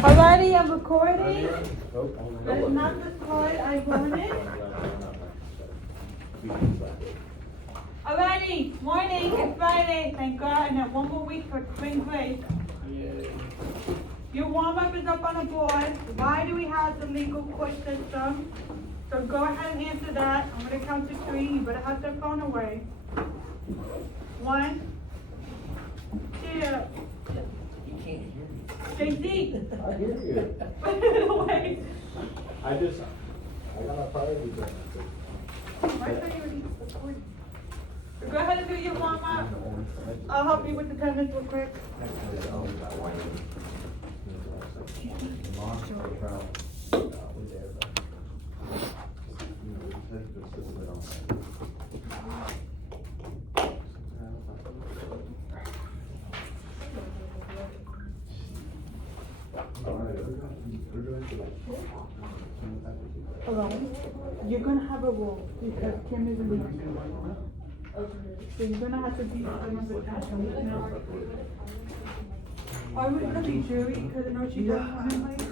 Alrighty, I'm recording. That's not the part I wanted. Alrighty, morning, it's Friday, thank God, and then one more week for spring break. Your warm-up is up on the board. Why do we have the legal court system? So go ahead and answer that. I'm gonna count to 3. You better have the phone away. 1, 2. You can't hear me. JC. I hear you. Put it away. I got my priorities right My priority is recording. Go ahead and do your warm-up. I'll help you with the attendance real quick. Alone. You're gonna have a role because Kim is in the so you're gonna have to be some of the time. I was gonna be jury because I know she does come in late.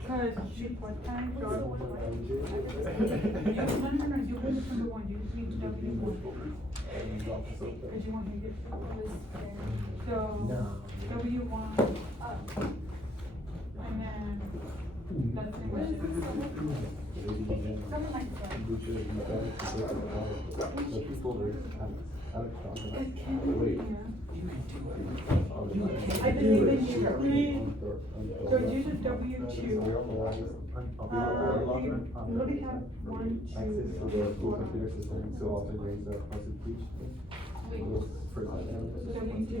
Because she's part-time, so I was like, you put this number 1, you just need to W1. Because you want to get so W1. And then that's the something like that. It's Kim here. I believe in you. So use a W2. You only have 1, 2, 3, 4. W2.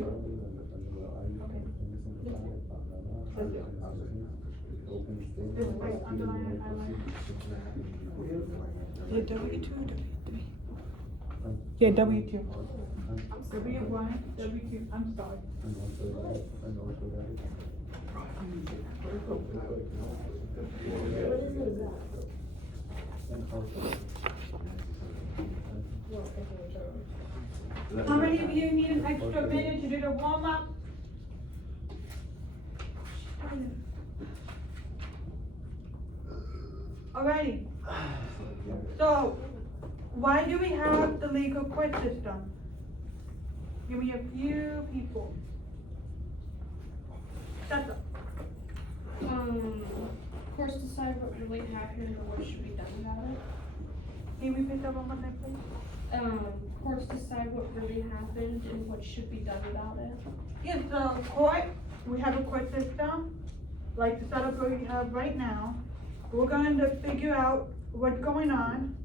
This is like underline and highlight. Yeah, W2 or W3? Yeah, W2. W1, W2, I'm sorry. How many of you need an extra minute to do the warm-up? Alrighty. So, why do we have the legal court system? Give me a few people. That's all. Courts decide what really happened or what should be done about it. Can you repeat that one more time, please? Courts decide what really happened and what should be done about it. Yes, so court, we have a court system, like the setup we have right now. We're going to figure out what's going on,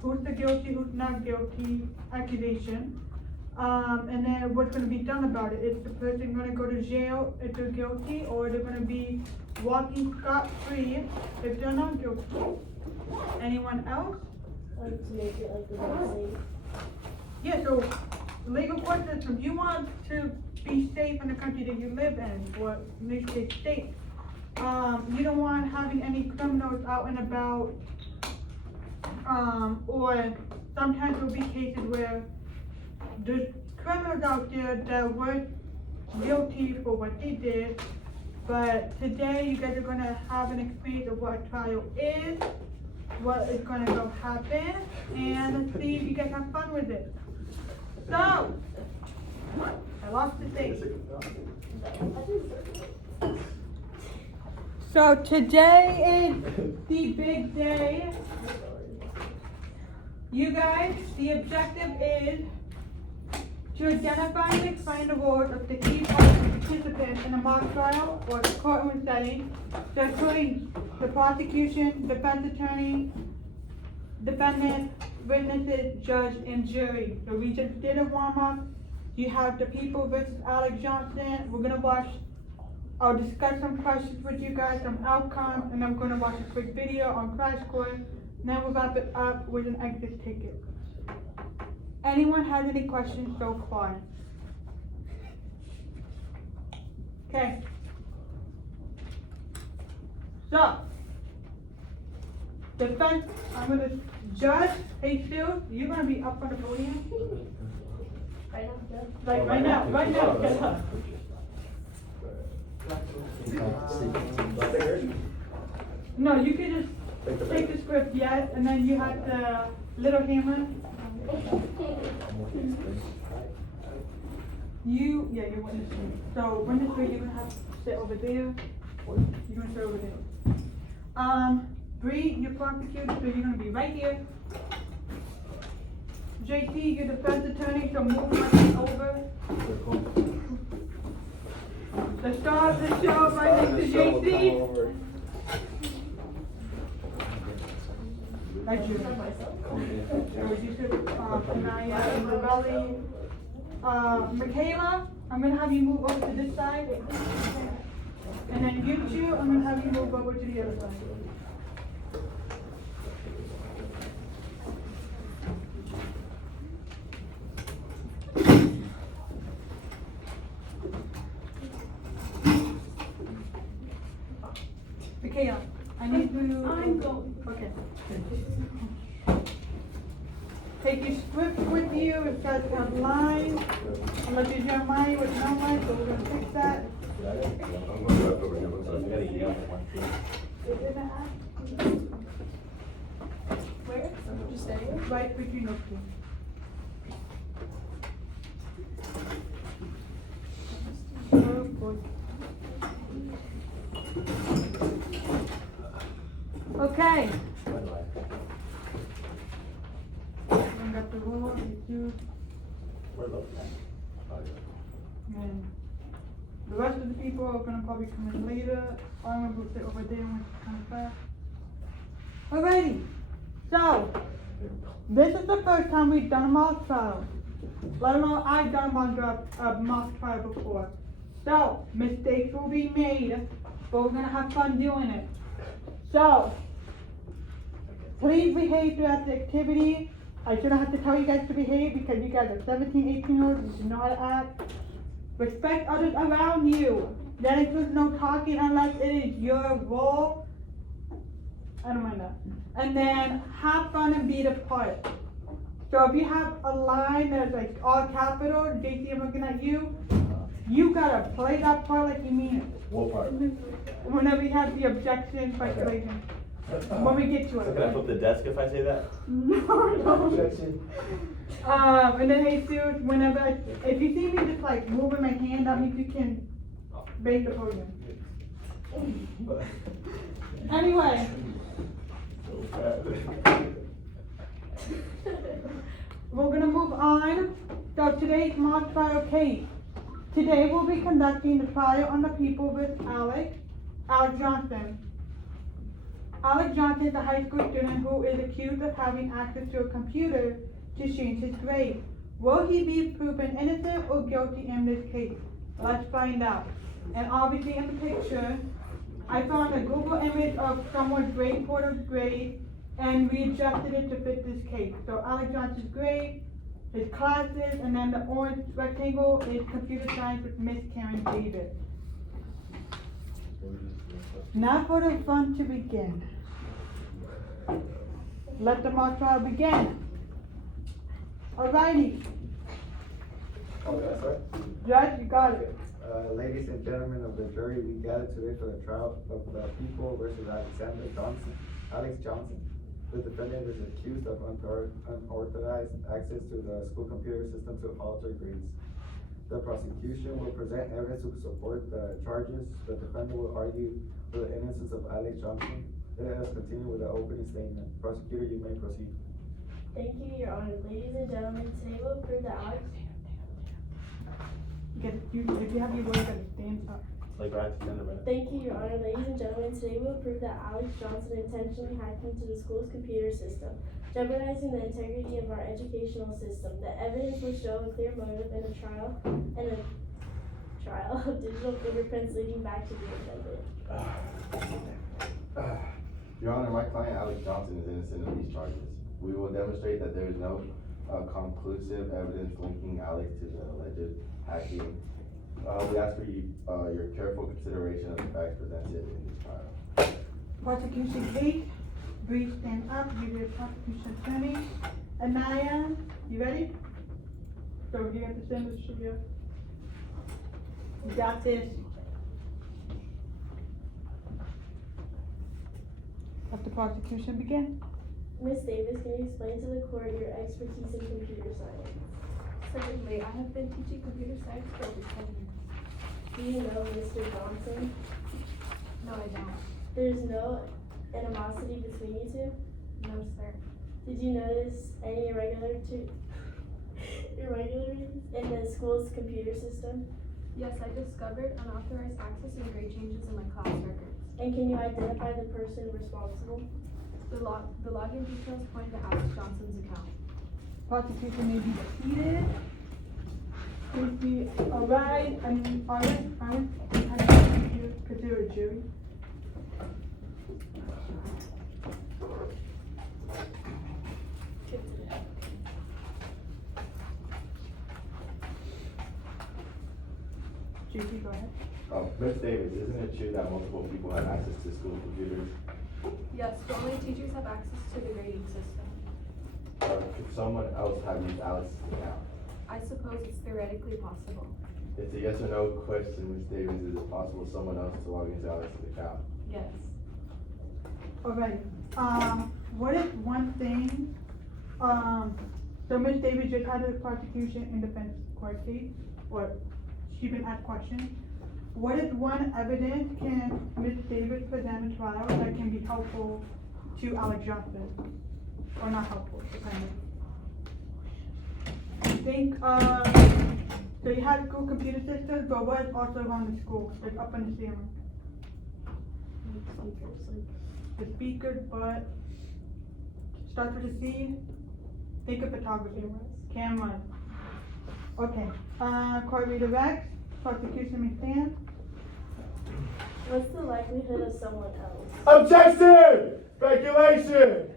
who's the guilty, who's not guilty accusation, and then what's going to be done about it. Is the person going to go to jail if they're guilty, or they're going to be walking scot-free if they're not guilty? Anyone else? Like to make it like the website. Yeah, so legal court system, you want to be safe in the country that you live in, or in this case, state. You don't want having any criminals out and about, or sometimes there'll be cases where there's criminals out there that were guilty for what they did, but today you guys are gonna have an experience of what a trial is, what is gonna go happen, and let's see if you guys have fun with it. So, I lost the date. So today is the big day. You guys, the objective is to identify and explain the roles of the key participants in a mock trial or the courtroom setting, so including the prosecution, defense attorney, defendant, witnesses, judge, and jury. So we just did a warm-up. You have the People versus Alex Johnson. We're gonna watch, I'll discuss some questions with you guys, some outcomes, and I'm gonna watch a quick video on crash course. Then we'll wrap it up with an exit ticket. Anyone has any questions so far? Okay. So, defense, I'm gonna judge, hey Sue, you're gonna be up on the podium? Like right now, get up. No, you could just take the script, yes, and then you have the little hammer. You witness me. So witness three, you're gonna have to sit over there. You're gonna sit over there. Bree, you're prosecutor, so you're gonna be right here. JT, you're defense attorney, so move right over. The star of the show right next to JT. That's you. So you should, Anaya and Rebelli. Michaela, I'm gonna have you move over to this side. And then you two, I'm gonna have you move over to the other side. Michaela, I need to. I'm going. Okay. Take your script with you, it's got to have lines, unless you have mine with no lines, so we're gonna fix that. Is it an app? Where? Just saying. Right between those two. Oh, boy. Okay. I got the roll, the two, and the rest of the people are gonna probably come in later. I'm gonna go sit over there when it's kind of fast. Alrighty, so, this is the first time we've done a mock trial. Let alone I've done a mock trial before. So, mistakes will be made, but we're gonna have fun doing it. So, please behave throughout the activity. I shouldn't have to tell you guys to behave because you guys are 17, 18-year-olds, you should know how to act. Respect others around you. That includes no talking unless it is your role. I don't mind that. And then have fun and be the part. So if you have a line that's like all capital, JC, I'm looking at you, you gotta play that part like you mean it. What part? Whenever you have the objection, speculation. When we get to it. So can I flip the desk if I say that? No. And then Jesus, whenever, if you see me just like moving my hand, that means you can bake the podium. Anyway. We're gonna move on. So today's mock trial case. Today we'll be conducting the trial on the people with Alex Johnson. Alex Johnson is a high school student who is accused of having access to a computer to change his grade. Will he be proven innocent or guilty in this case? Let's find out. And obviously in the picture, I found a Google image of someone's grade porter's grade and we adjusted it to fit this case. So Alex Johnson's grade, his classes, and then the orange rectangle is computer science with Miss Karen Davis. Now for the fun to begin. Let the mock trial begin. Alrighty. Judge, you got it. Ladies and gentlemen of the jury, we gathered today for the trial of the people versus Alex Johnson. The defendant is accused of unauthorized access to the school computer system to alter grades. The prosecution will present evidence to support the charges. The defendant will argue for the innocence of Alex Johnson. Let us continue with the opening statement. Prosecutor, you may proceed. Thank you, Your Honor. Ladies and gentlemen, today we'll prove that Alex. If you have your word, you gotta stand up. Like right to the end of it. Thank you, Your Honor. Ladies and gentlemen, today we'll prove that Alex Johnson intentionally hacked into the school's computer system, jeopardizing the integrity of our educational system. The evidence will show a clear motive in a trial of digital fingerprints leading back to the offender. Your Honor, my client Alex Johnson is innocent of these charges. We will demonstrate that there is no conclusive evidence linking Alex to the alleged hacking. We ask for your careful consideration of the facts presented in this trial. Prosecution case, Bree, stand up, you're the prosecution attorney. Anaya, you ready? So you got the same as Shavia? You got this. Let the prosecution begin. Ms. Davis, can you explain to the court your expertise in computer science? Certainly, I have been teaching computer science for over 10 years. Do you know Mr. Johnson? No, I don't. There's no animosity between you two? No, sir. Did you notice any irregularities in the school's computer system? Yes, I discovered unauthorized access and grade changes in my class records. And can you identify the person responsible? The login details point to Alex Johnson's account. Prosecution may be seated. Please be alright, consider a jury. JP, go ahead. Ms. Davis, isn't it true that multiple people have access to school computers? Yes, but only teachers have access to the grading system. Or could someone else have used Alex's account? I suppose it's theoretically possible. It's a yes or no question, Ms. Davis. Is it possible someone else to log into Alex's account? Yes. Alright, what is one thing, so Ms. Davis just had a prosecution in defense court case, or she been asked questions. What is one evidence can Ms. Davis present at trial that can be helpful to Alex Johnson? Or not helpful, depending. I think, so you had school computer systems, but what is also around the school, like up in the ceiling? The speakers, but starts with a C. Think of photography. Cameras. Okay. Court redirects. Prosecution may stand. What's the likelihood of someone else? Objection! Speculation!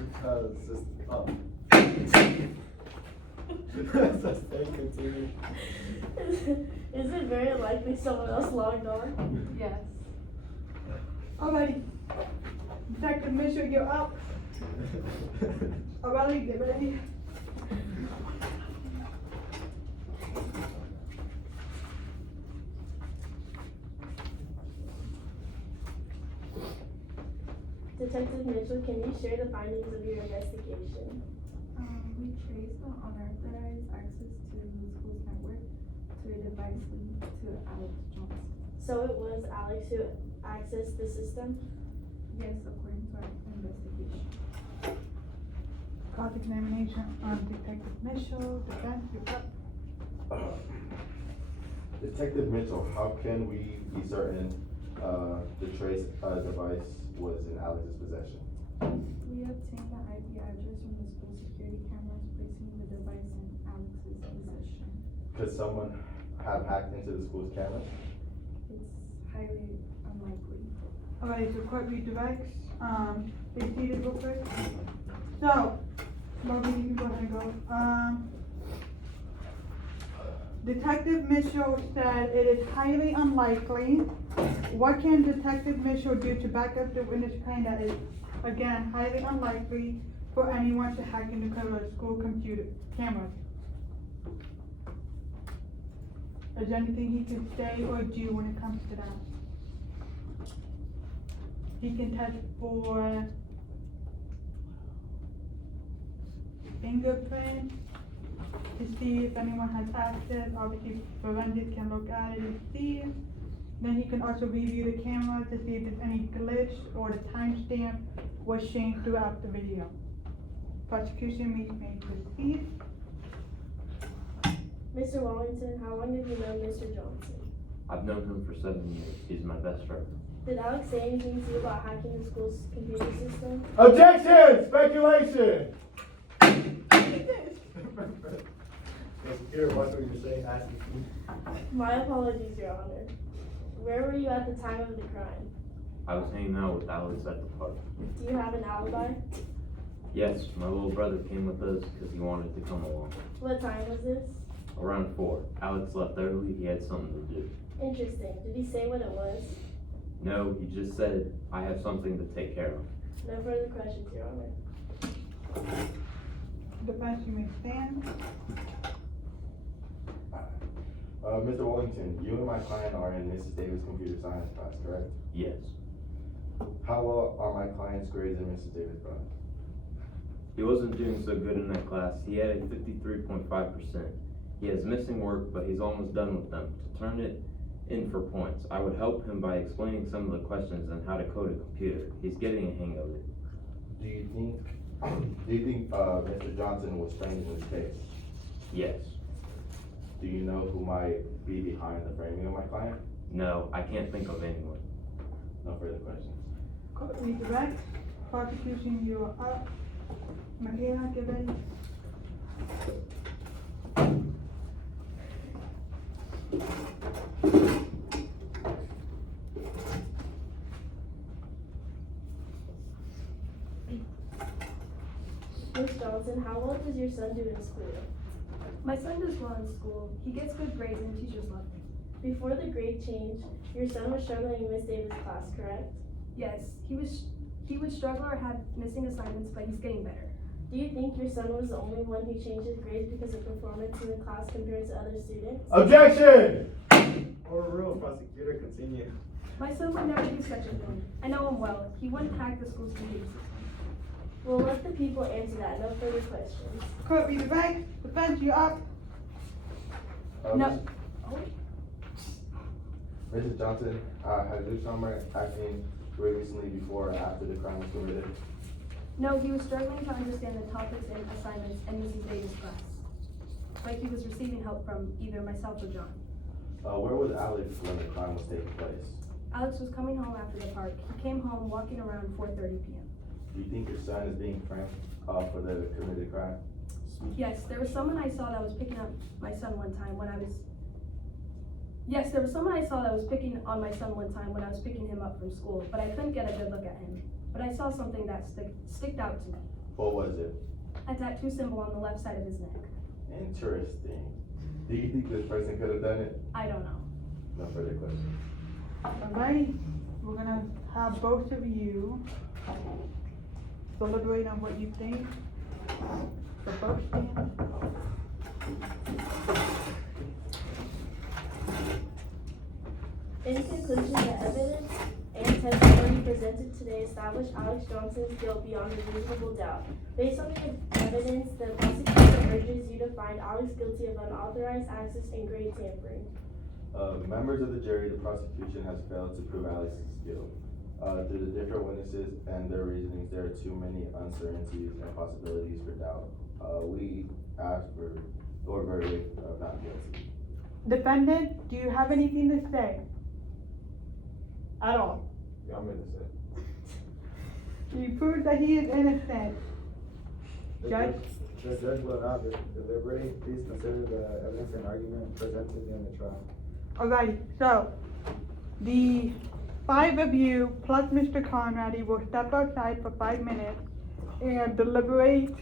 Because it's, Sustain, continue. Is it very likely someone else logged on? Yes. Alrighty. Detective Mitchell, you're up. Alrighty, get ready. Detective Mitchell, can you share the findings of your investigation? We traced the unauthorized access to the school's network to a device linked to Alex Johnson. So it was Alex who accessed the system? Yes, according to our investigation. Cross-examination on Detective Mitchell, defense, you're up. Detective Mitchell, how can we be certain the trace device was in Alex's possession? We obtained the IP address from the school security cameras, placing the device in Alex's possession. Could someone have hacked into the school's cameras? It's highly unlikely. Alright, so court redirects. They seated real quick. So, Bobby, you can go ahead and go. Detective Mitchell said it is highly unlikely. What can Detective Mitchell do to back up the witness claim that it is, again, highly unlikely for anyone to hack into the school computer cameras? Is there anything he can say or do when it comes to that? He can test for fingerprints to see if anyone has access. Obviously, forensics can look at it and see. Then he can also review the camera to see if there's any glitch or the timestamp was changed throughout the video. Prosecution may proceed. Mr. Wallington, how long have you known Mr. Johnson? I've known him for 7 years. He's my best friend. Did Alex say anything to you about hacking the school's computer system? Objection! Speculation! Here, watch what you're saying, ask me. My apologies, Your Honor. Where were you at the time of the crime? I was hanging out with Alex at the park. Do you have an alibi? Yes, my little brother came with us because he wanted to come along. What time was this? Around 4. Alex left early. He had something to do. Interesting. Did he say what it was? No, he just said, I have something to take care of. No further questions, Your Honor. Defense, you may stand. Mr. Wellington, you and my client are in Mrs. Davis' computer science class, correct? Yes. How well are my client's grades in Mrs. Davis' class? He wasn't doing so good in that class. He had a 53.5%. He has missing work, but he's almost done with them. To turn it in for points, I would help him by explaining some of the questions and how to code a computer. He's getting a hang of it. Do you think Mr. Johnson was framed in this case? Yes. Do you know who might be behind the framing of my client? No, I can't think of anyone. No further questions. Court redirect. Prosecution, you are up. Michaela, given. Ms. Johnson, how well does your son do in school? My son does well in school. He gets good grades and teachers love him. Before the grade change, your son was struggling in Miss Davis' class, correct? Yes, he would struggle or have missing assignments, but he's getting better. Do you think your son was the only one who changed his grades because of performance in the class compared to other students? Objection! Overrule, prosecutor, continue. My son would never do such a thing. I know him well. He wouldn't hack the school's computer system. We'll let the people answer that. No further questions. Court redirect. Defense, you up. No. Mrs. Johnson, has your son been acting very recently before or after the crime was committed? No, he was struggling to understand the topics and assignments in Mrs. Davis' class. But he was receiving help from either myself or John. Where was Alex when the crime was taking place? Alex was coming home after the park. He came home walking around 4:30 p.m. Do you think your son is being framed for the committed crime? Yes, there was someone I saw that was picking up my son one time when I was. Yes, there was someone I saw that was picking on my son one time when I was picking him up from school, but I couldn't get a good look at him. But I saw something that sticked out to me. What was it? A tattoo symbol on the left side of his neck. Interesting. Do you think this person could have done it? I don't know. No further questions. Alright, we're gonna have both of you deliberate on what you think. So both stand. In conclusion, the evidence and testimony presented today established Alex Johnson's guilt beyond a reasonable doubt. Based on the evidence, the prosecution urges you to find Alex guilty of unauthorized access and grade tampering. Members of the jury, the prosecution has failed to prove Alex's guilt. Through the different witnesses and their reasonings, there are too many uncertainties and possibilities for doubt. We ask for or verdict of not guilty. Defendant, do you have anything to say? At all? Yeah, I'm innocent. You prove that he is innocent. Judge? The judge will not deliberate. Please consider the evidence and argument presented in the trial. Alrighty, so the 5 of you plus Mr. Conrady will step outside for 5 minutes and deliberate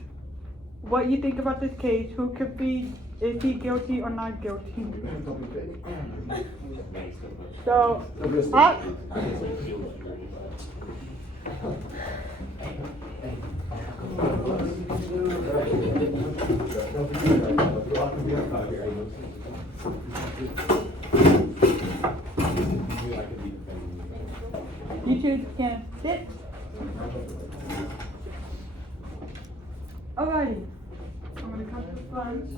what you think about this case, who could be, is he guilty or not guilty. So, you two can sit. Alrighty, I'm gonna come to the front.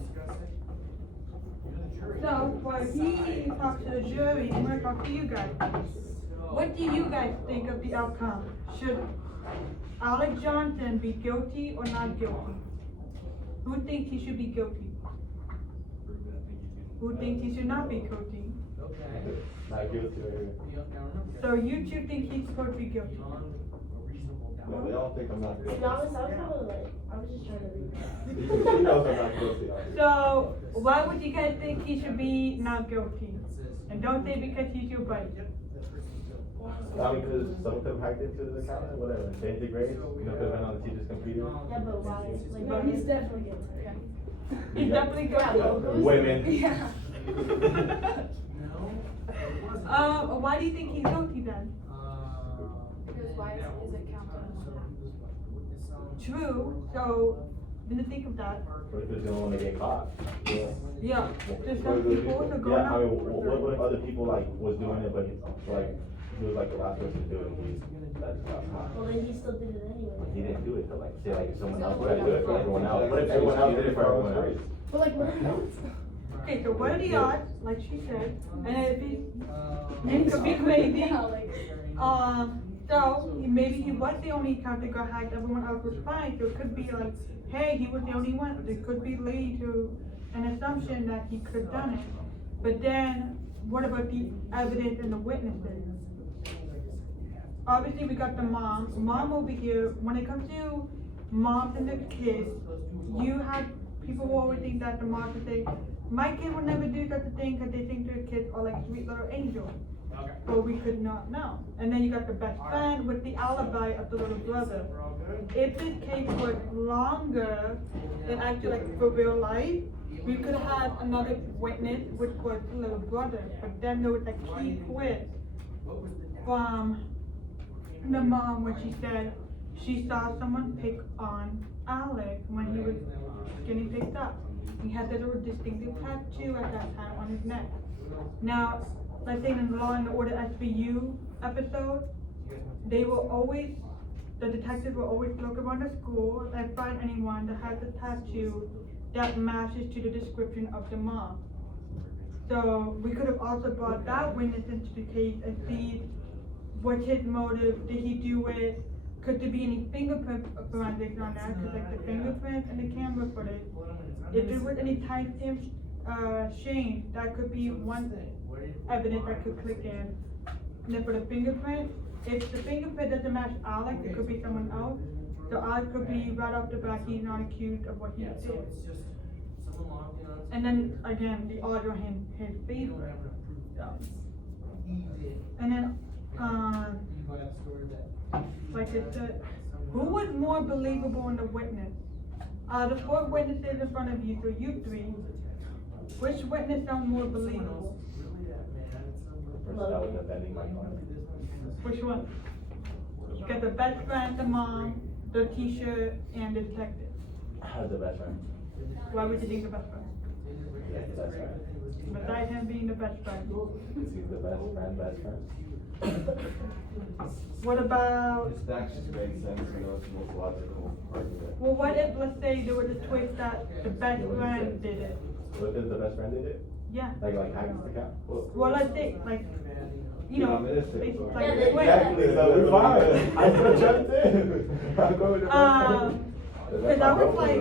So, while he talks to the jury, I'm gonna talk to you guys. What do you guys think of the outcome? Should Alex Johnson be guilty or not guilty? Who thinks he should be guilty? Who thinks he should not be guilty? Not guilty right here. So you two think he's supposed to be guilty? No, they all think I'm not To guilty. be honest, I was kind of like, I was just trying to read. She knows I'm not guilty. So, why would you guys think he should be not guilty? And don't say because he's your buddy. Because someone could have hacked into the account or whatever, changed the grades, you know, could have been on the teacher's computer. Yeah, but why? Like, But he's definitely guilty. He's definitely guilty. Women. Yeah. Why do you think he's guilty then? Because why is his account on? True, so didn't think of that. What if it's the only one that get caught? Yeah, there's some people also going Yeah, I mean, out. what if other people like was doing it, but he was like the last person to do it, and that's not caught. Well, then he still did it anyway. He didn't do it, though, like, say like someone else would do it for everyone else. What if everyone else did it for everyone else? But like, what are the odds? Okay, so what are the odds, like she said, and if it could be crazy, so maybe he was the only account that got hacked, everyone else was fine, so it could be like, hey, he was the only one, it could be lead to an assumption that he could have done it. But then, what about the evidence and the witnesses? Obviously, we got the mom over here. When it comes to moms and their kids, you have people who always think that the moms would say, my kid would never do such a thing because they think their kids are like sweet little angels. But we could not know. And then you got the best friend with the alibi of the little brother. If this case was longer than actually like for real life, we could have had another witness, which was the little brother. But then there was a key twist from the mom when she said she saw someone pick on Alex when he was getting picked up. He had that little distinctive tattoo at that time on his neck. Now, let's say in the Law and Order SVU episode, the detectives will always look around the school and find anyone that has a tattoo that matches to the description of the mom. So we could have also brought that witness into the case and see what's his motive, did he do it, could there be any fingerprint forensics on that, because like the fingerprints and the camera footage, if there was any timestamp change, that could be one evidence I could click in. And then for the fingerprint, if the fingerprint doesn't match Alex, it could be someone else. So Alex could be right off the bat, he's not accused of what he did. And then again, the odds are in his favor. And then, like I said, who was more believable in the witness? The 4 witnesses in front of you, so you 3, which witness sounds more believable? First, I was defending my client. Which one? You got the best friend, the mom, the t-shirt, and the detective. The best friend. Why would you think the best friend? Yeah, the best friend. Besides him being the best friend. Because he's the best friend. What about, That just makes sense, you know, it's the most logical argument. well, what if, let's say, there was a twist that the best friend did it? What if the best friend did it? Yeah. Like hacked the account? Well, let's say, like, you know, I'm innocent, it's so- like Yeah, a twist. Exactly, so we're fine. I still jumped in. I'm going to the Cause I was like,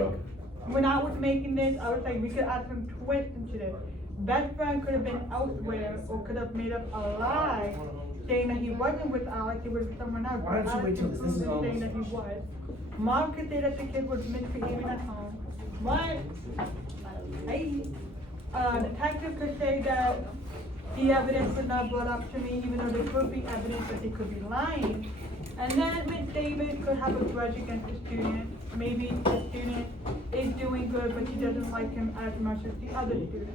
when I was making this, I was like, we could add some twist into this. Best friend could have been elsewhere, or could have made up a lie, saying that he wasn't with Alex, he was with someone else. Why don't you wait till this is Alex saying that he was. Mom could say that the kid was misbehaving at home. What? Hey, detective could say that the evidence was not brought up to me, even though there could be evidence that they could be lying. And then Miss Davis could have a grudge against the student. Maybe the student is doing good, but she doesn't like him as much as the other student.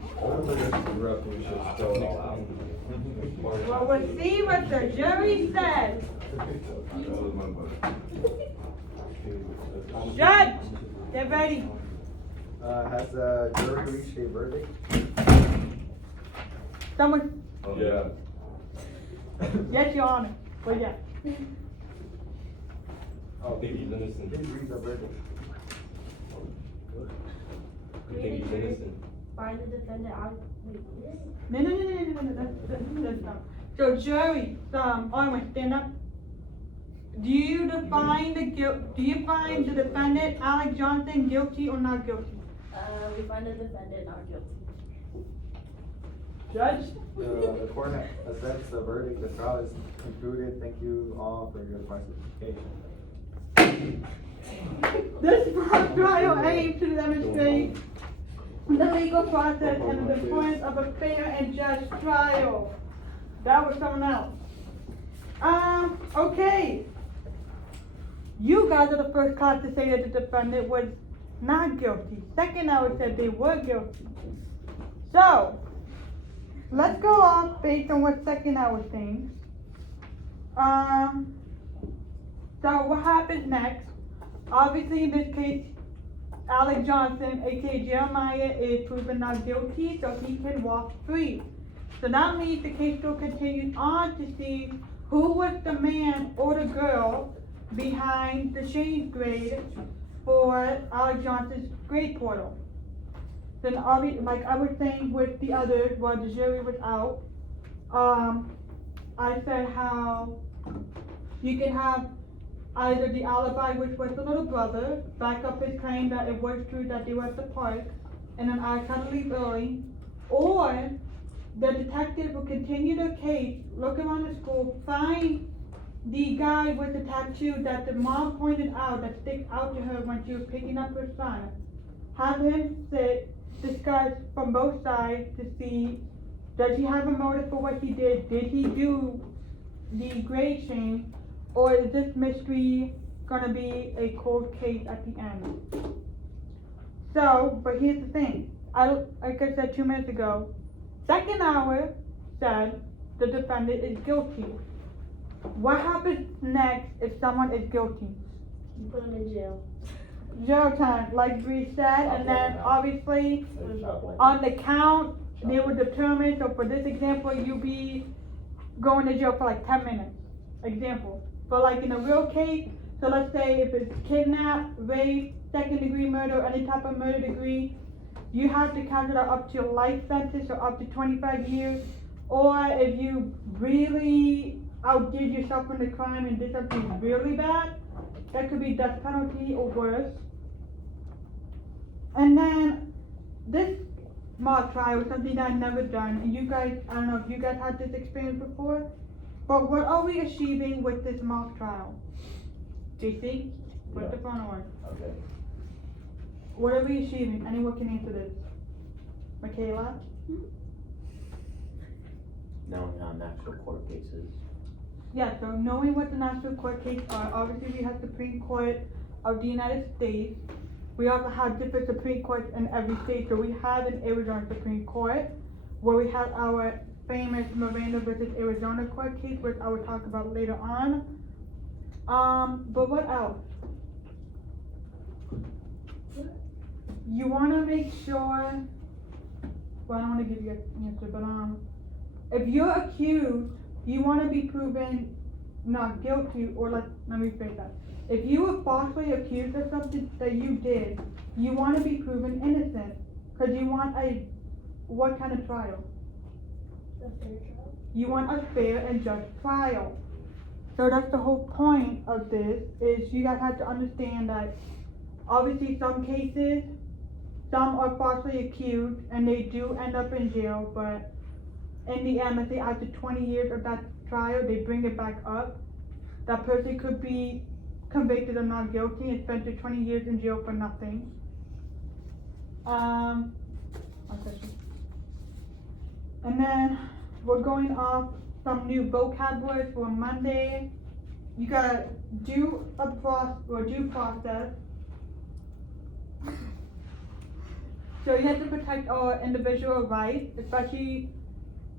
We should spell it all out. Well, we'll see what the jury says. Judge, get ready. Has the jury reached a verdict? Someone, Yeah. yes, Your Honor. Well, yeah. I think he's innocent. Please read the verdict. You think he's innocent? Find the defendant out. Wait, No, that's not. So jury, Arwen, stand up. Do you find the defendant, Alex Johnson, guilty or not guilty? We find the defendant not guilty. Judge? The court accepts the verdict. The trial is concluded. Thank you all for your participation. This trial aims to demonstrate the legal process and the importance of a fair and just trial. That was someone else. Okay. You guys are the first class to say that the defendant was not guilty. Second hour said they were guilty. So, let's go off based on what second hour thinks. So what happens next? Obviously in this case, Alex Johnson, aka Jeremiah, is proven not guilty, so he can walk free. So that means the case still continues on to see who was the man or the girl behind the change grade for Alex Johnson's grade portal. Then like I was saying with the others while the jury was out, I said how you can have either the alibi, which was the little brother, back up his claim that it was true that they were at the park and then I had to leave early, or the detective will continue the case, look around the school, find the guy with the tattoo that the mom pointed out that sticks out to her when she was picking up her son, have him sit, discuss from both sides to see, does he have a motive for what he did he do the grade change, or is this mystery gonna be a cold case at the end? So, but here's the thing, like I said 2 minutes ago, second hour said the defendant is guilty. What happens next if someone is guilty? You put him in jail. Jail time, like Bree said, and then obviously on the count, they will determine, so for this example, you be going to jail for like 10 minutes, example. But like in a real case, so let's say if it's kidnap, rape, second degree murder, any type of murder degree, you have to count it up to a life sentence or up to 25 years, or if you really outdid yourself in the crime and did something really bad, that could be death penalty or worse. And then this mock trial was something that I'd never done, and you guys, I don't know if you guys had this experience before, but what are we achieving with this mock trial? JC, put the phone on. Okay. What are we achieving? Anyone can answer this. Michaela? Knowing how national court cases. Yeah, so knowing what the national court cases are, obviously we have Supreme Court of the United States. We also have different Supreme Courts in every state. So we have an Arizona Supreme Court, where we have our famous Miranda versus Arizona court case, which I will talk about later on. But what else? You wanna make sure, well, I don't wanna give you an answer, but if you're accused, you wanna be proven not guilty, or let me rephrase that. If you were falsely accused of something that you did, you wanna be proven innocent, cause you want what kind of trial? A fair trial. You want a fair and just trial. So that's the whole point of this, is you guys have to understand that obviously some cases, some are falsely accused and they do end up in jail, but in the end, let's say after 20 years of that trial, they bring it back up. That person could be convicted of not guilty and spent their 20 years in jail for nothing. One question. And then we're going off some new vocab words for Monday. You gotta due process. So you have to protect our individual rights, especially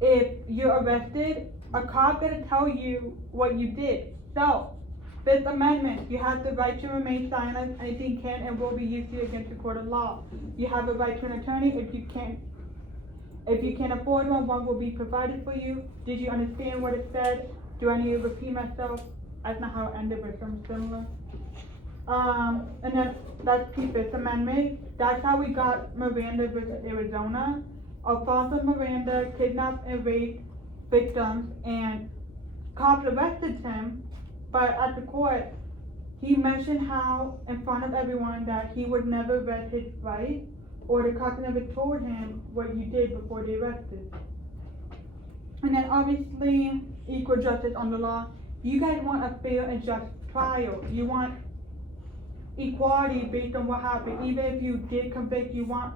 if you're arrested. A cop gonna tell you what you did. So, Fifth Amendment, you have the right to remain silent. Anything can and will be used against the court of law. You have the right to an attorney. If you can't afford one, one will be provided for you. Did you understand what it said? Do I need to repeat myself? That's not how it ended, but something similar. And then that's the Fifth Amendment. That's how we got Miranda versus Arizona. Alfonso Miranda kidnapped and raped victims, and cops arrested him, but at the court, he mentioned how, in front of everyone, that he would never vet his rights, or the cops never told him what you did before they arrested. And then obviously, equal justice on the law. You guys want a fair and just trial. You want equality based on what happened. Even if you did convict, you want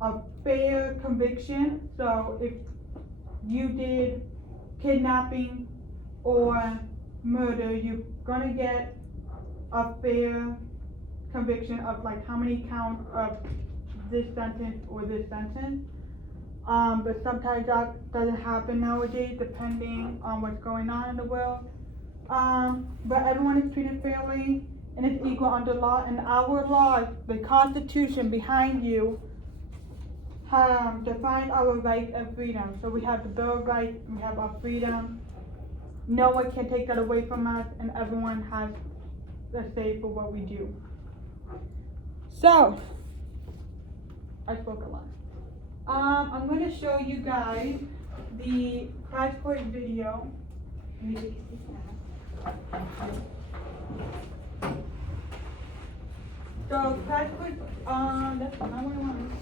a fair conviction. So if you did kidnapping or murder, you're gonna get a fair conviction of like how many counts of this sentence or this sentence. But sometimes that doesn't happen nowadays, depending on what's going on in the world. But everyone is treated fairly, and is equal under law, and our laws, the Constitution behind you, define our rights and freedom. So we have the Bill of Rights, we have our freedom. No one can take that away from us, and everyone has the say for what we do. So, I spoke a lot. I'm going to show you guys the crash course video. Let me get this now. So, crash course, that's not what I want.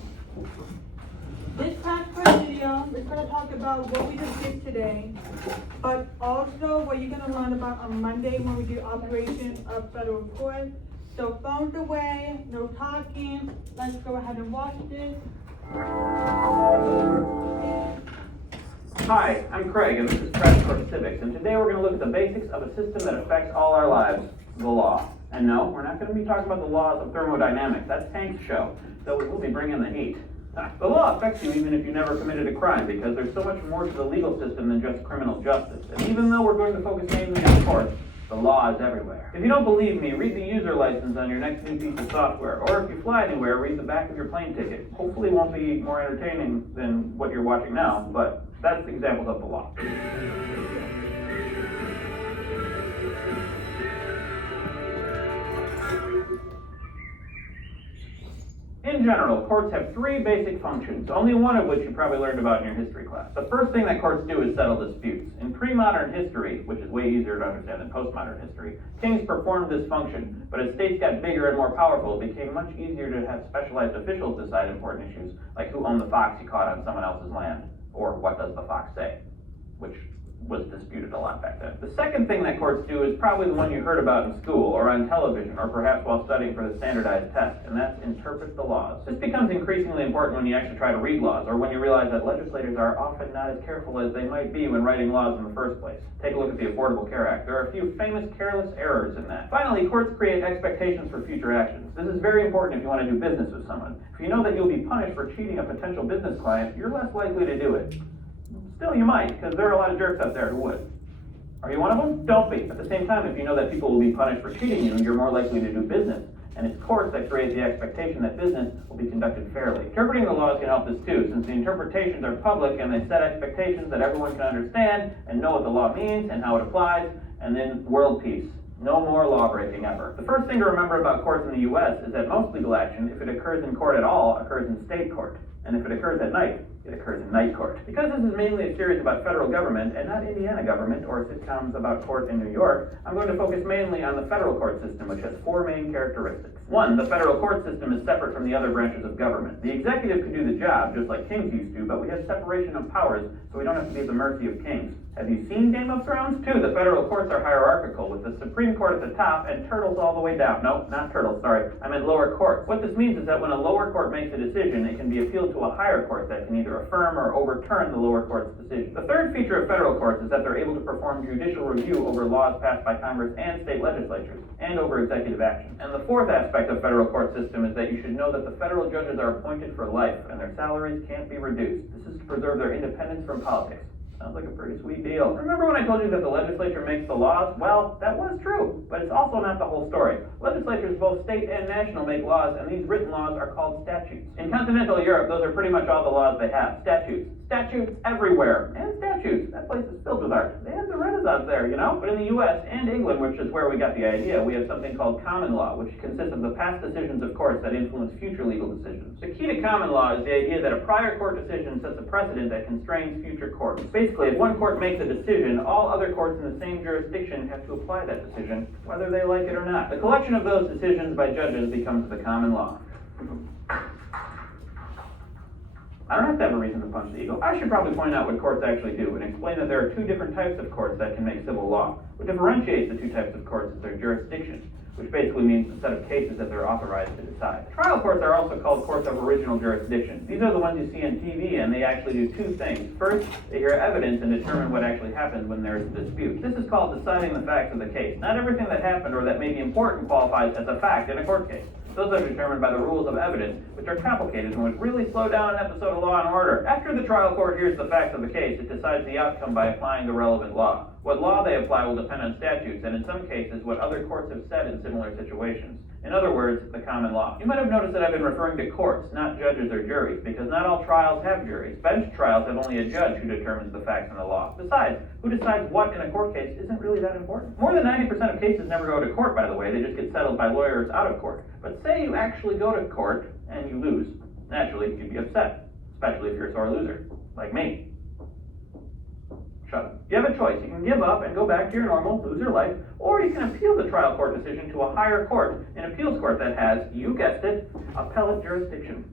This crash course video is going to talk about what we just did today, but also what you're going to learn about on Monday when we do operations of federal court. So phones away, no talking. Let's go ahead and watch this. Hi, I'm Craig, and this is Crash Course Civics, and today we're going to look at the basics of a system that affects all our lives, the law. And no, we're not going to be talking about the laws of thermodynamics. That's Hank's show, so we'll be bringing the heat. The law affects you even if you never committed a crime, because there's so much more to the legal system than just criminal justice. And even though we're going to focus mainly on courts, the law is everywhere. If you don't believe me, read the user license on your next new piece of software. Or if you fly anywhere, read the back of your plane ticket. Hopefully it won't be more entertaining than what you're watching now, but that's examples of the law. In general, courts have three basic functions, only one of which you probably learned about in your history class. The first thing that courts do is settle disputes. In pre-modern history, which is way easier to understand than postmodern history, kings performed this function, but as states got bigger and more powerful, it became much easier to have specialized officials decide important issues, like who owned the fox you caught on someone else's land, or what does the fox say, which was disputed a lot back then. The second thing that courts do is probably the one you heard about in school, or on television, or perhaps while studying for the standardized test, and that's interpret the laws. This becomes increasingly important when you actually try to read laws, or when you realize that legislators are often not as careful as they might be when writing laws in the first place. Take a look at the Affordable Care Act. There are a few famous careless errors in that. Finally, courts create expectations for future actions. This is very important if you want to do business with someone. If you know that you'll be punished for cheating a potential business client, you're less likely to do it. Still, you might, because there are a lot of jerks out there who would. Are you one of them? Don't be. At the same time, if you know that people will be punished for cheating you, you're more likely to do business. And it's courts that create the expectation that business will be conducted fairly. Interpreting the laws can help this too, since the interpretations are public and they set expectations that everyone can understand and know what the law means and how it applies, and then world peace. No more law breaking ever. The first thing to remember about courts in the US is that most legal action, if it occurs in court at all, occurs in state court. And if it occurs at night, it occurs in night court. Because this is mainly a series about federal government and not Indiana government or sitcoms about court in New York, I'm going to focus mainly on the federal court system, which has four main characteristics. One, the federal court system is separate from the other branches of government. The executive can do the job, just like kings used to, but we have separation of powers, so we don't have to be at the mercy of kings. Have you seen Game of Thrones? Two, the federal courts are hierarchical, with the Supreme Court at the top and turtles all the way down. No, not turtles, sorry. I meant lower courts. What this means is that when a lower court makes a decision, it can be appealed to a higher court that can either affirm or overturn the lower court's decision. The third feature of federal courts is that they're able to perform judicial review over laws passed by Congress and state legislatures, and over executive action. And the fourth aspect of federal court system is that you should know that the federal judges are appointed for life, and their salaries can't be reduced. This is to preserve their independence from politics. Sounds like a pretty sweet deal. Remember when I told you that the legislature makes the laws? Well, that was true, but it's also not the whole story. Legislatures, both state and national, make laws, and these written laws are called statutes. In continental Europe, those are pretty much all the laws they have. Statutes. Statutes everywhere. And statues. That place is filled with art. They had the Renaissance there, you know? But in the US and England, which is where we got the idea, we have something called common law, which consists of the past decisions of courts that influence future legal decisions. The key to common law is the idea that a prior court decision sets a precedent that constrains future courts. Basically, if one court makes a decision, all other courts in the same jurisdiction have to apply that decision, whether they like it or not. The collection of those decisions by judges becomes the common law. I don't have to have a reason to punch the ego. I should probably point out what courts actually do and explain that there are two different types of courts that can make civil law. What differentiates the two types of courts is their jurisdiction, which basically means the set of cases that they're authorized to decide. Trial courts are also called courts of original jurisdiction. These are the ones you see on TV, and they actually do two things. First, they hear evidence and determine what actually happened when there is a dispute. This is called deciding the facts of the case. Not everything that happened or that may be important qualifies as a fact in a court case. Those are determined by the rules of evidence, which are complicated and would really slow down an episode of Law and Order. After the trial court hears the facts of the case, it decides the outcome by applying the relevant law. What law they apply will depend on statutes, and in some cases, what other courts have said in similar situations. In other words, the common law. You might have noticed that I've been referring to courts, not judges or juries, because not all trials have juries. Bench trials have only a judge who determines the facts and the law. Besides, who decides what in a court case isn't really that important. More than 90% of cases never go to court, by the way. They just get settled by lawyers out of court. But say you actually go to court and you lose. Naturally, you'd be upset, especially if you're a sore loser, like me. Shut up. You have a choice. You can give up and go back to your normal loser life, or you can appeal the trial court decision to a higher court, an appeals court that has, you guessed it, appellate jurisdiction.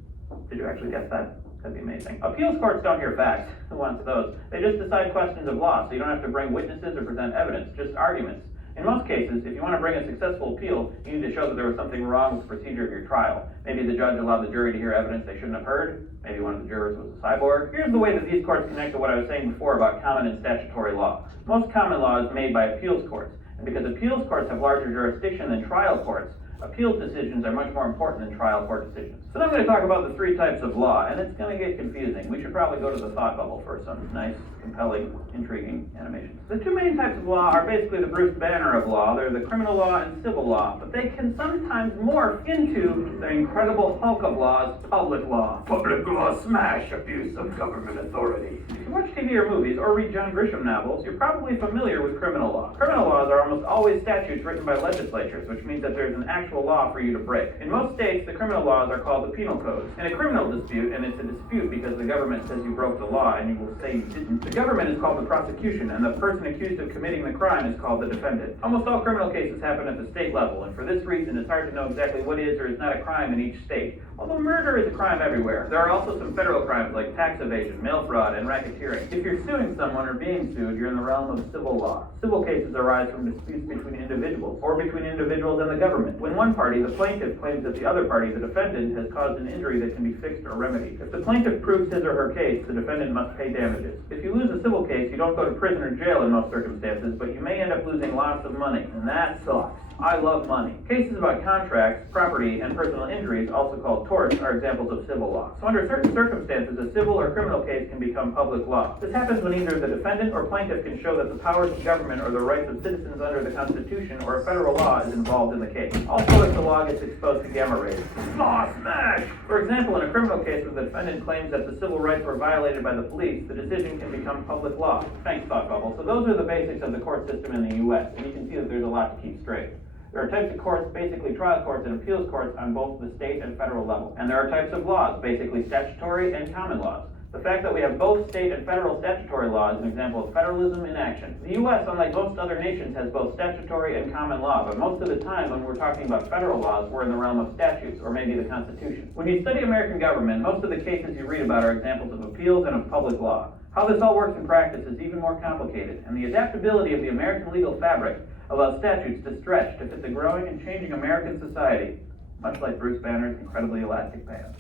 Did you actually guess that? That'd be amazing. Appeals courts don't hear facts. Who wants those? They just decide questions of law, so you don't have to bring witnesses or present evidence, just arguments. In most cases, if you want to bring a successful appeal, you need to show that there was something wrong with the procedure of your trial. Maybe the judge allowed the jury to hear evidence they shouldn't have heard. Maybe one of the jurors was a cyborg. Here's the way that these courts connect to what I was saying before about common and statutory law. Most common law is made by appeals courts. And because appeals courts have larger jurisdiction than trial courts, appeals decisions are much more important than trial court decisions. So now I'm going to talk about the three types of law, and it's going to get confusing. We should probably go to the thought bubble for some nice, compelling, intriguing animations. The two main types of law are basically the Bruce Banner of law. They're the criminal law and civil law, but they can sometimes morph into the incredible Hulk of laws, public law. Public law smash abuse of government authority. If you watch TV or movies or read John Grisham novels, you're probably familiar with criminal law. Criminal laws are almost always statutes written by legislatures, which means that there's an actual law for you to break. In most states, the criminal laws are called the penal codes. In a criminal dispute, and it's a dispute because the government says you broke the law and you will say you didn't, the government is called the prosecution, and the person accused of committing the crime is called the defendant. Almost all criminal cases happen at the state level, and for this reason, it's hard to know exactly what is or is not a crime in each state. Although murder is a crime everywhere. There are also some federal crimes like tax evasion, mail fraud, and racketeering. If you're suing someone or being sued, you're in the realm of civil law. Civil cases arise from disputes between individuals, or between individuals and the government. When one party, the plaintiff, claims that the other party, the defendant, has caused an injury that can be fixed or remedied. If the plaintiff proves his or her case, the defendant must pay damages. If you lose a civil case, you don't go to prison or jail in most circumstances, but you may end up losing lots of money, and that sucks. I love money. Cases about contracts, property, and personal injuries, also called torts, are examples of civil law. So under certain circumstances, a civil or criminal case can become public law. This happens when either the defendant or plaintiff can show that the powers of government or the rights of citizens under the Constitution or a federal law is involved in the case. Also, if the law gets exposed to gamma rays. Law smash! For example, in a criminal case where the defendant claims that the civil rights were violated by the police, the decision can become public law. Thanks, Thought Bubble. So those are the basics of the court system in the U.S., and you can see that there's a lot to keep straight. There are types of courts, basically trial courts and appeals courts on both the state and federal level. And there are types of laws, basically statutory and common laws. The fact that we have both state and federal statutory law is an example of federalism in action. The U.S., unlike most other nations, has both statutory and common law, but most of the time when we're talking about federal laws, we're in the realm of statutes, or maybe the Constitution. When you study American government, most of the cases you read about are examples of appeals and of public law. How this all works in practice is even more complicated, and the adaptability of the American legal fabric allows statutes to stretch to fit the growing and changing American society, much like Bruce Banner's incredibly elastic band.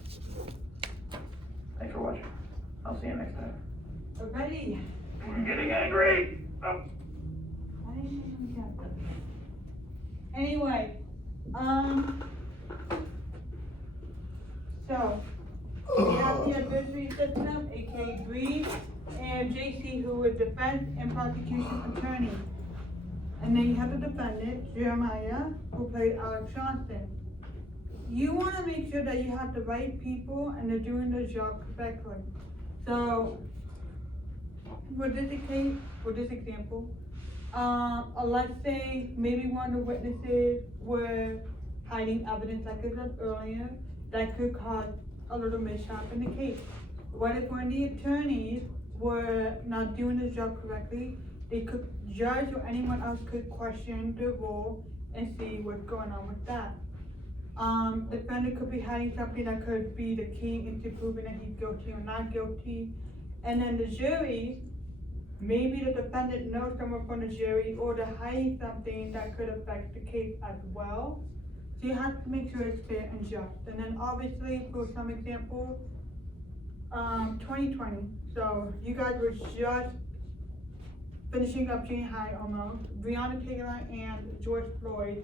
Thanks for watching. I'll see you next time. Alrighty. I'm getting angry. Oh. Anyway, so we have the adversary system, aka Breed, and JC, who is defense and prosecution attorney. And then you have the defendant, Jeremiah, who played Alex Johnson. You want to make sure that you have the right people and they're doing their job correctly. So, for this example, let's say maybe one of the witnesses were hiding evidence, like I said earlier, that could cause a little mishap in the case. What if one of the attorneys were not doing his job correctly? The judge or anyone else could question the role and see what's going on with that. Defendant could be hiding something that could be the key into proving that he's guilty or not guilty. And then the jury, maybe the defendant knows someone from the jury, or they're hiding something that could affect the case as well. So you have to make sure it's fair and just. And then obviously, for some example, 2020. So you guys were just finishing up junior high almost. Breonna Taylor and George Floyd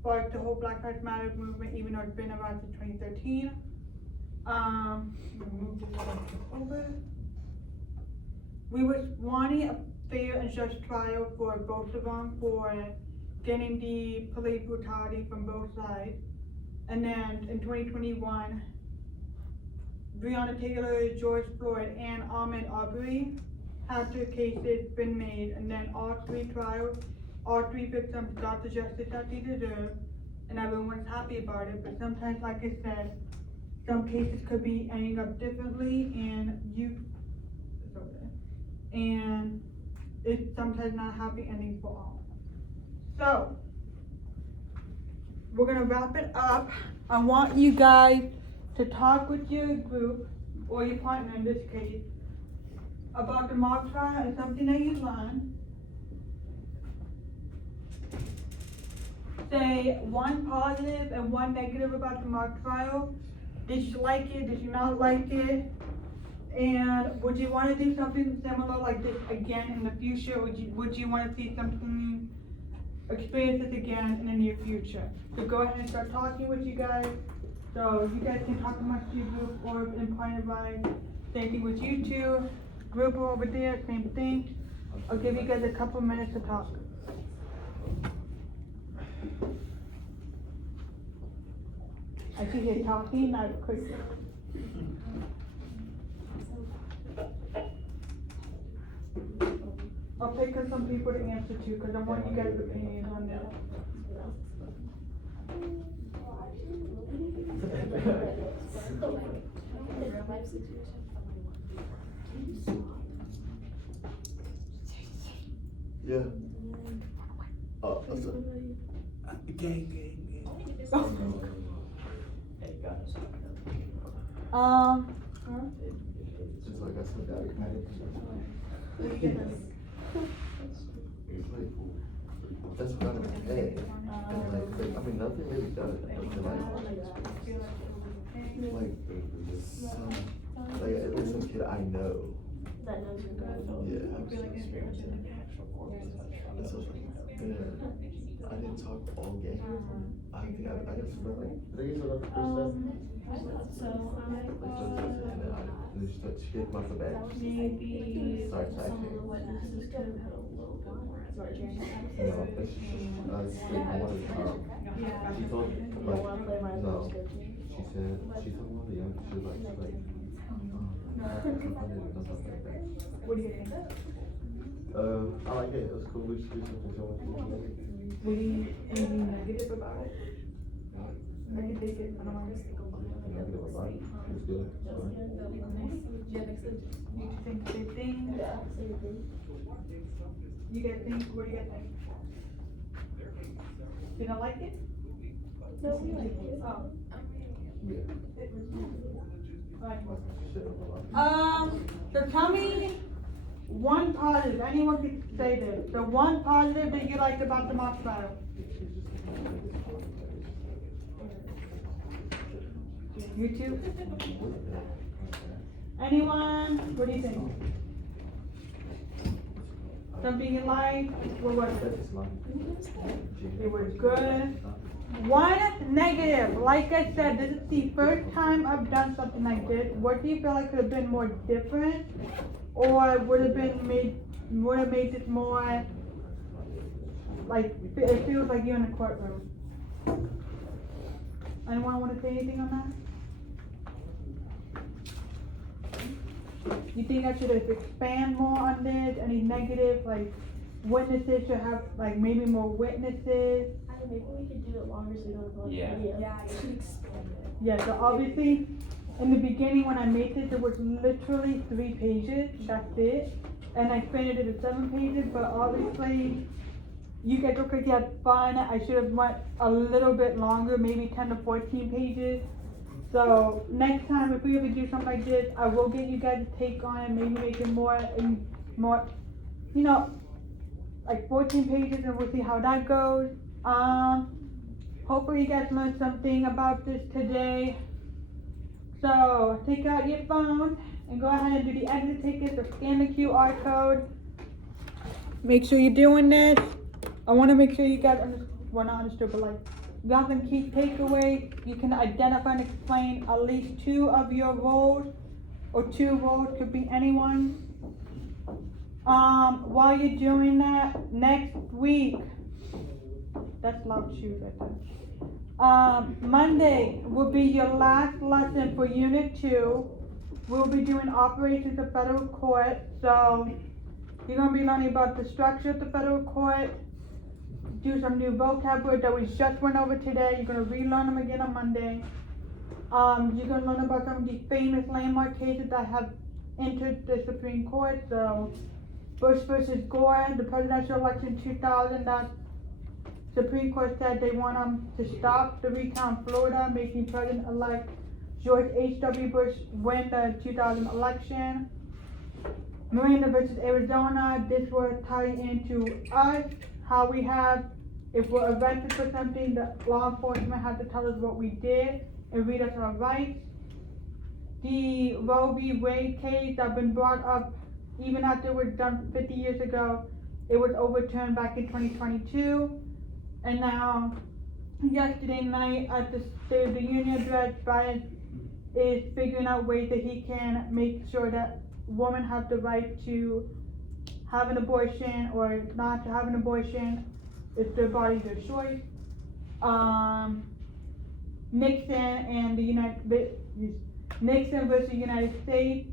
sparked the whole Black Lives Matter movement, even though it's been around since 2013. Move this over. We was wanting a fair and just trial for both of them for getting the police brutality from both sides. And then in 2021, Breonna Taylor, George Floyd, and Ahmaud Arbery had their cases been made, and then all three trials, all three victims got the justice that they deserve, and everyone's happy about it. But sometimes, like I said, some cases could be ending up differently, and it's sometimes not a happy ending for all. So, we're gonna wrap it up. I want you guys to talk with your group, or your partner in this case, about the mock trial and something that you learned. Say one positive and one negative about the mock trial. Did you like it? Did you not like it? And would you want to do something similar like this again in the future? Would you want to see something, experience this again in the near future? So go ahead and start talking with you guys. So you guys can talk amongst your group or in point of line. Same thing with you two. Group over there, same thing. I'll give you guys a couple minutes to talk. I see you talking, not quick. I'll pick up some people to answer to, because I want you guys' opinions on that. Yeah. Gang. Hey, guys. Just like I said, that that's not a hey. Like, I mean, nothing really does. Like at least some kid I know. That knows you're good. Yeah. I didn't talk all game. I think I just felt like. She must have been. Maybe Start some of the typing. witnesses could have had a little bit more information. No, it's just, I wanted to, she told me, You like, wanna play my no, first good team? she told me one of the young, she was like, I didn't know something like that. What do you think? I like it, it was cool, we should do something so much. Anything negative about it? I can take it, I don't mind. Negative about it, it's good, it's fine. You think the same thing? Yeah, same thing. You guys think, what do you guys think? You don't like it? No, we like it. Oh. Yeah. Right. Shit, a lot. So tell me one positive, anyone can say this, the one positive that you liked about the mock trial. You too? Anyone? What do you think? Something you liked? What was it? It was good. One negative, like I said, this is the first time I've done something like this. What do you feel like could have been more different? Or would have made this more, like, it feels like you're in a courtroom. Anyone want to say anything on that? You think I should have expand more on this? Any negative, like, witnesses should have, like, maybe more witnesses? Maybe we could do it longer so we don't go on Yeah. video. Yeah, you should expand it. Yeah, so obviously, in the beginning when I made this, it was literally 3 pages, that's it. And I finished it at 7 pages, but obviously, you guys look like you had fun. I should have went a little bit longer, maybe 10 to 14 pages. So next time, if we ever do something like this, I will get you guys' take on it, maybe make it more, you know, like 14 pages, and we'll see how that goes. Hopefully you guys learned something about this today. So take out your phone and go ahead and do the exit tickets or scan the QR code. Make sure you're doing this. I want to make sure you guys not understood, but like Nothing key takeaway, you can identify and explain at least 2 of your roles, or 2 roles, could be anyone. While you're doing that, next week, that's loud shoes right there. Monday will be your last lesson for Unit 2. We'll be doing operations of federal court, so you're gonna be learning about the structure of the federal court, do some new vocabulary that we just went over today. You're gonna relearn them again on Monday. You're gonna learn about some of these famous landmark cases that have entered the Supreme Court, so Bush versus Gore, the presidential election 2000, that Supreme Court said they want to stop the recount in Florida, making President-elect George H.W. Bush win the 2000 election. Miranda versus Arizona, this will tie into us, how we have, if we're arrested for something, the law enforcement has to tell us what we did and read us our rights. The Roe v. Wade case that's been brought up even after it was done 50 years ago, it was overturned back in 2022. And now, yesterday night at the State of the Union address, Biden is figuring out ways that he can make sure that women have the right to have an abortion or not to have an abortion. It's their body, their choice. Nixon versus United States.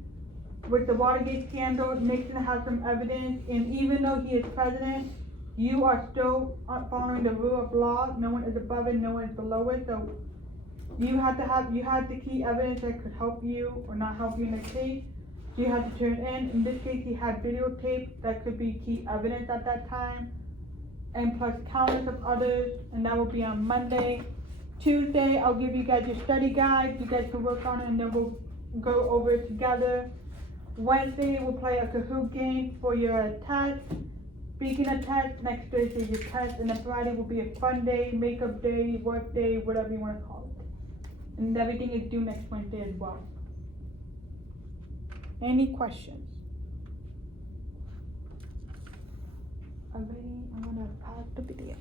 With the Watergate scandal, Nixon has some evidence, and even though he is president, you are still following the rule of law. No one is above it, no one is below it. So you have the key evidence that could help you or not help you in the case. You have to turn in. In this case, he had videotape that could be key evidence at that time, and plus countless of others, and that will be on Monday. Tuesday, I'll give you guys your study guide. You guys can work on it, and then we'll go over it together. Wednesday, we'll play a Kahoot game for your test. Speaking of tests, next Thursday is your test, and then Friday will be a fun day, makeup day, work day, whatever you want to call it. And everything is due next Wednesday as well. Any questions? Alrighty, I'm gonna pause the video.